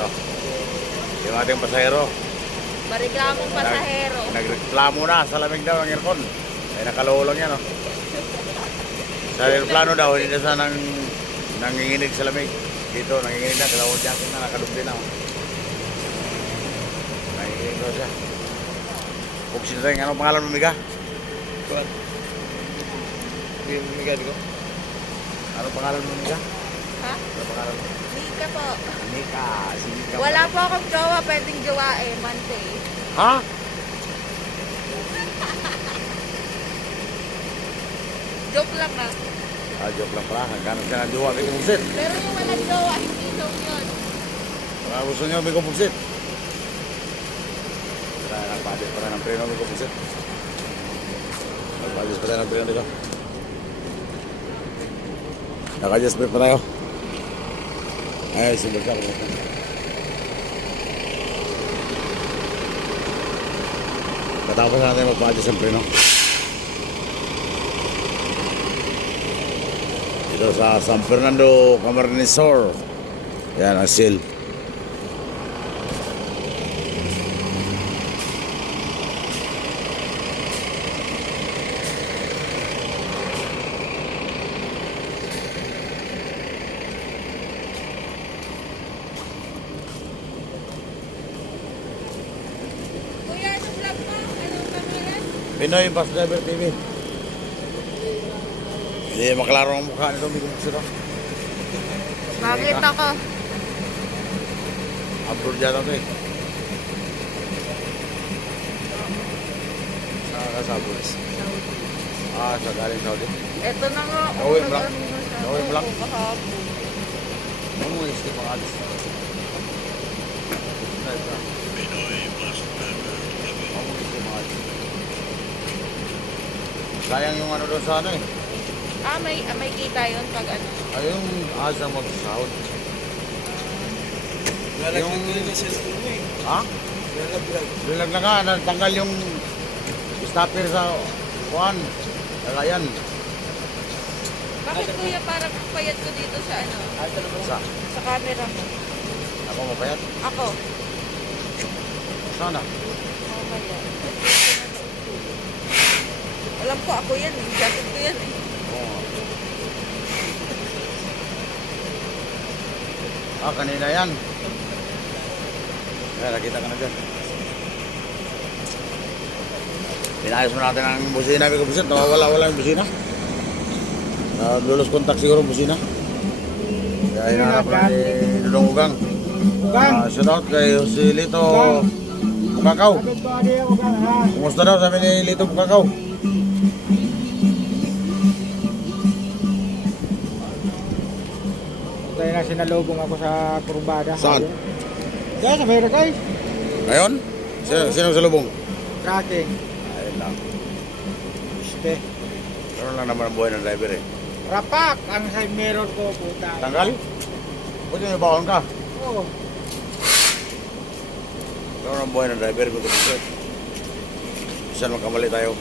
Ito. Yung ating pasahero. Mareklamong pasahero. Nagreklamo na sa lamig daw ng aircon. Ay nakalulong yan, oh. Sa aeroplano daw, hindi na siya nanginginig sa lamig. Dito, nanginginig na. Kalawad niya na, nakalumbi na, oh. Nanginginig daw siya. Buksin na tayo. Anong pangalan mo, Miga? Kuan. Yung miga ko. Anong pangalan mo, Miga? Ha? Anong pangalan mo? Mika po. Mika. Si Mika. Wala po akong jowa, pwedeng jowain. Monday. Ha? Joke lang na. Joke lang pala. Hanggang siya ng jowa. May kumuksit. Pero yung walang jowa, hindi joke yun. Gusto nyo may kumuksit. Nagpadis pa rin ng preno. May kumuksit. Nagpadis pa rin ng preno dito. Naka-adjust pa tayo. Ay, simul ka. Katapos natin magpa-adjust ang preno. Dito sa San Fernando, Camarines Sur. Yan ang seal. Kuya, anong vlog mo? Anong pangalan? Pinoy Bus Driver TV. Hindi maklaro ang mukha nito. May kumuksit ako. Bakit ako? Abroad dyan ako eh. Nakakasabot. Sa galing Saudi. Ito na nga. Gawin mo lang. Gawin mo lang. Kahapon. Ano mo yung mga alis? Sayang yung ano doon sa ano eh. May kita yun pag ano. Ay yung asa mag-sound. Lalagyan ko rin yung cellphone mo eh. Ha? Lalagyan. Bilag na nga, natanggal yung stopper sa kuhan. Lagayan. Bakit kuya parang payat ko dito sa ano? Sa? Sa camera mo. Ako mapayat? Ako. Sana? Mamaya. Alam ko ako yan eh. Jacket ko yan eh. Oo. Kanina yan. Kaya nakita ka na dyan. Pinayos mo natin ang busina. May kabusit. Nawawala-wala yung busina. Lulos kontak siguro ang busina. Kaya hinahanap lang ni Dudong Ugang. Shout out kay si Lito Bukakaw. Kumusta daw sabi ni Lito Bukakaw? Kaya na sinalubong ako sa kurbada. Saan? Diyan sa Veracay. Ngayon? Sino sa lubong? Tracking. Ayun lang. Este. Ganun lang naman ang buhay ng driver eh. Rapak ang side mirror ko, puta. Tanggal? Buti may baon ka. Oo. Ganun ang buhay ng driver. Saan magkamali tayo?